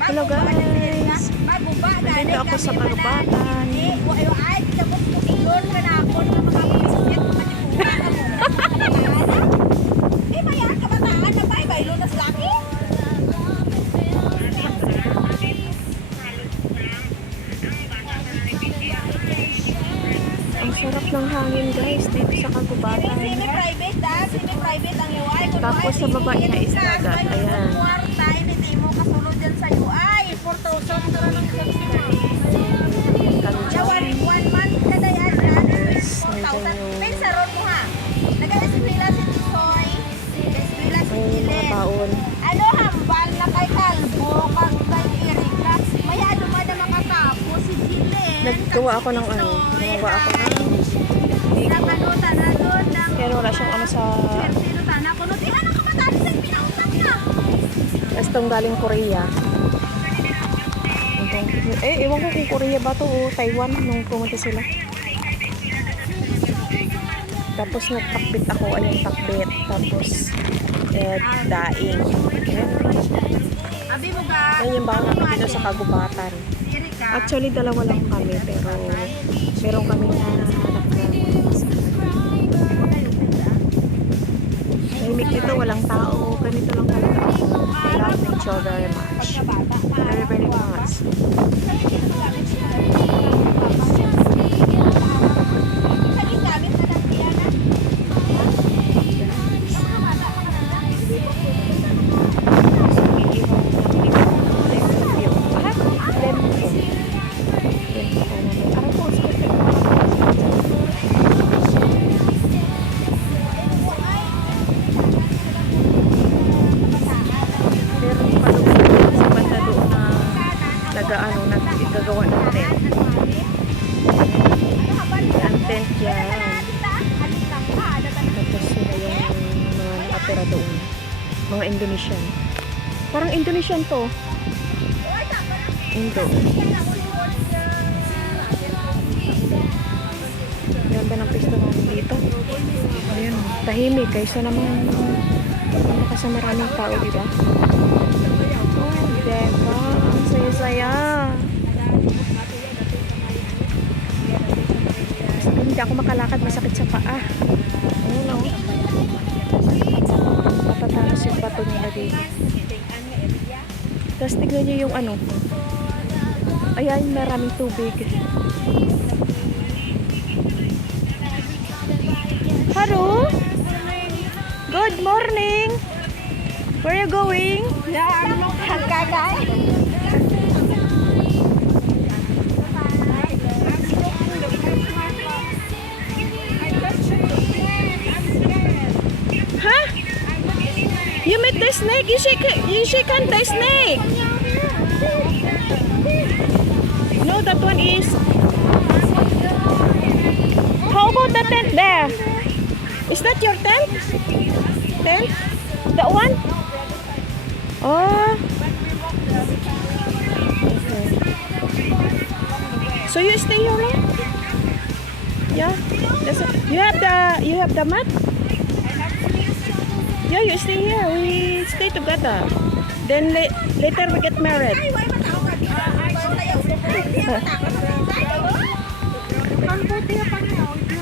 Hello guys! Nandito ako sa Kagubatan. Ang sarap ng hangin guys dito sa Kagubatan. Semi-private ang UI. Tapos sa baba niya is dagat. Ayan. Hindi mo kasulod dyan sa UI. 4,000 na lang sa one month na dayan. 4,000. May saron mo ha. Nag-eskwela si Tisoy. Eskwela si Ay, mga Jilen. taon. Ano hambal na kay Kalbo. Kag kay Erika. Maya lumada makatapo si Jilen. Naggawa ako ng ano. Nagawa ako ng Nakanutan na doon ng pero wala siyang ano sa Pertinutan na. Kuno di anak ka matali sa pinautan niya. estong galing Korea. Ewan ko kung Korea ba to o Taiwan nung pumunta sila. Tapos nagtakbit ako, ayun takbit. Tapos daing. Abi mo ga. Yan yung baka namin dito sa Kagubatan. Erika. Actually dalawa lang kami pero meron kami nahanap na tahimik dito, walang tao. Ganito lang talaga. I love nature very much. Very, very much. Nagagawa ng tent. Ang tent yan. Tapos sila yung mga nakatira doon. Mga Indonesian. Parang Indonesian to. Indo. Ganda ng pista namin dito. Ayan, tahimik. Kaysa naman sa maraming tao, diba? Oh, diba? Ang saya-saya. Hindi ako makalakad, masakit sa paa. Ano no? Matatalas yung bato nila dito. Tapos tignan nyo yung ano. Ayan, maraming tubig. Hello? Good morning! Where are you going? Huh? You met the snake? You shake hand the snake. No, that one is. How about the tent there? Is that your tent? Tent? That one? Oh. Okay. So you stay here lang? Yeah. You have the mat? Yeah, you stay here. We stay together. Then later we get married.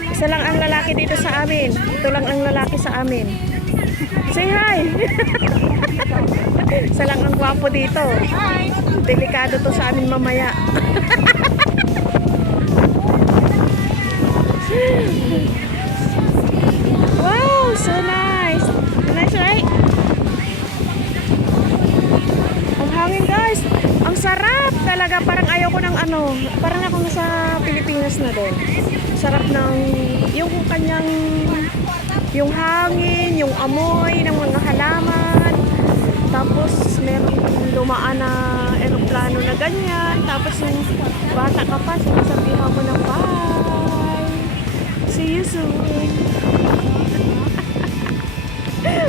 Isa lang ang lalaki dito sa amin. Ito lang ang lalaki sa amin. Say hi! Isa lang ang gwapo dito. Delikado to sa amin mamaya. Wow, so nice. Nice, right? Ang hangin guys. Ang sarap talaga. Parang ayaw ko ng ano. Parang ako nasa Pilipinas na din. Sarap ng yung kanyang yung hangin, yung amoy ng mga halaman. Tapos meron dumaan na eroplano na ganyan. Tapos yung bata ka pa, sinasabihan ko ng bye. See you soon.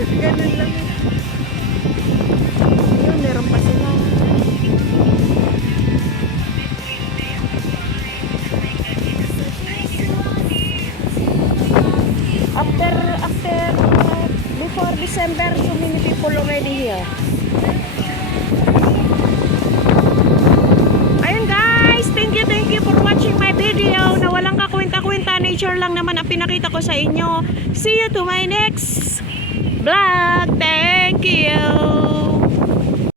Ganun lang. Yun, meron pa sila. Before December, so many people already here. lang naman ang pinakita ko sa inyo. See you to my next vlog!